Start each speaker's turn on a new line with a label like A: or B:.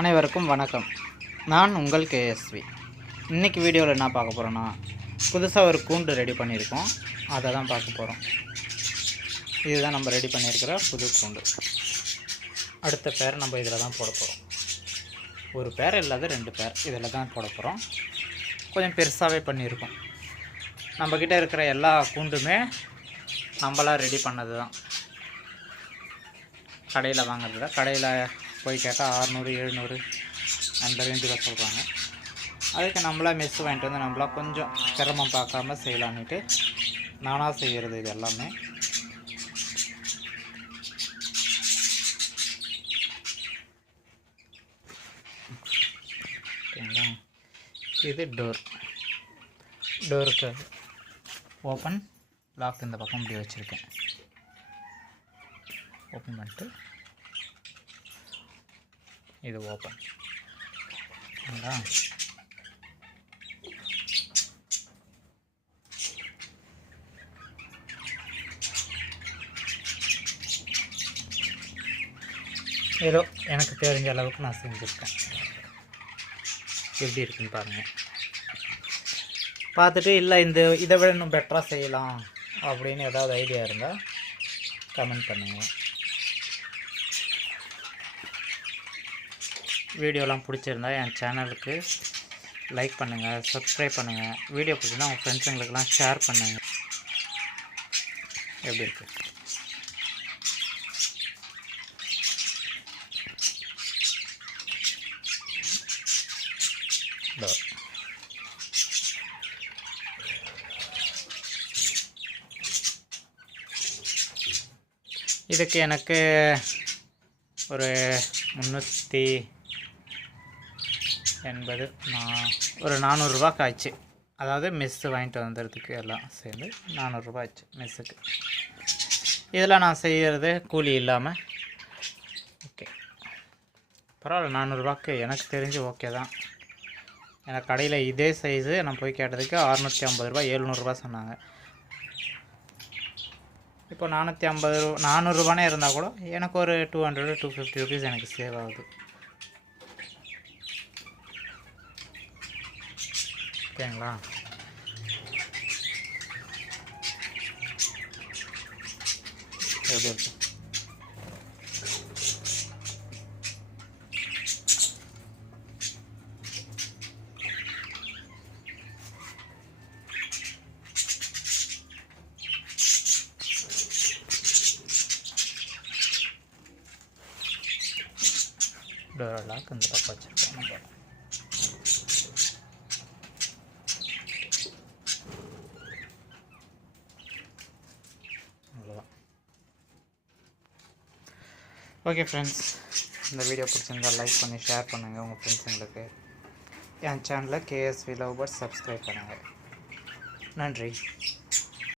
A: அனைவருக்கும் வணக்கம். நான் உங்கள் கேஎஸ்வி. இன்றைக்கி வீடியோவில் என்ன பார்க்க போகிறோன்னா புதுசாக ஒரு கூண்டு ரெடி பண்ணியிருக்கோம். அதை தான் பார்க்க போகிறோம் இதுதான் நம்ம ரெடி பண்ணியிருக்கிற புது கூண்டு. அடுத்த பேர் நம்ம இதில் தான் போட போகிறோம் ஒரு பேர் இல்லாத ரெண்டு பேர் இதில் தான் போட போகிறோம் கொஞ்சம் பெருசாகவே பண்ணியிருக்கோம். நம்மக்கிட்ட இருக்கிற எல்லா கூண்டுமே நம்மளாக ரெடி பண்ணது தான். கடையில் வாங்குறதுல கடையில் போய் கேட்டால் அறநூறு எழுநூறு அந்த ரேஞ்சில் சொல்கிறாங்க அதுக்கு நம்மளா மெஸ் வாங்கிட்டு வந்து நம்மளா கொஞ்சம் சிரமம் பார்க்காம செய்யலான்னுட்டு நானாக செய்கிறது இது எல்லாமே. ஓகேங்களா? இது டோர் டோருக்கு ஓப்பன் லாக் இந்த பக்கம் இப்படி வச்சுருக்கேன். ஓப்பன் பண்ணிட்டு இது ஓப்பன் சரிங்களா ஏதோ எனக்கு தெரிஞ்ச அளவுக்கு நான் செஞ்சுருக்கேன். எப்படி இருக்குன்னு பாருங்கள் பார்த்துட்டு இல்லை இந்த இதை விட இன்னும் பெட்டராக செய்யலாம். அப்படின்னு ஏதாவது ஐடியா இருந்தால் கமெண்ட் பண்ணுங்கள் வீடியோலாம் பிடிச்சிருந்தா என் சேனலுக்கு லைக் பண்ணுங்கள் சப்ஸ்கிரைப் பண்ணுங்கள் வீடியோ பிடிச்சிருந்தா உங்கள் ஃப்ரெண்ட்ஸுங்களுக்கெல்லாம் ஷேர் பண்ணுங்கள் எப்படி இருக்கு? இதோ. இதுக்கு எனக்கு ஒரு முந்நூற்றி எண்பது. நான் ஒரு நானூறுரூவாக்கு ஆச்சு அதாவது மெஸ்ஸு வாங்கிட்டு வந்துடுறதுக்கு எல்லாம் சேர்ந்து நானூறுரூவா ஆச்சு மெஸ்ஸுக்கு இதெல்லாம் நான் செய்கிறது கூலி இல்லாமல் ஓகே பரவாயில்ல நானூறுரூவாக்கு எனக்கு தெரிஞ்சு ஓகே தான். ஏன்னா கடையில் இதே சைஸு நான் போய் கேட்டதுக்கு அறநூற்றி ஐம்பது ரூபா எழுநூறுபா சொன்னாங்க. இப்போ நானூற்றி ஐம்பது ரூபா நானூறுரூபானே இருந்தால் கூட எனக்கு ஒரு two hundred two fifty rupees எனக்கு சேவ் ஆகுது. ஓகேங்களா எப்படி இருக்கு டோர் லாக் இந்த பக்கம் வச்சுருக்கோம் நம்ம அவ்வளோதான் ஓகே ஃப்ரெண்ட்ஸ் இந்த வீடியோ பிடிச்சிருந்தா லைக் பண்ணி ஷேர் பண்ணுங்கள் உங்கள் ஃப்ரெண்ட்ஸுங்களுக்கு என் சேனலை கேஎஸ்வி லவ் பர்ட் சப்ஸ்கிரைப் பண்ணுங்கள் நன்றி.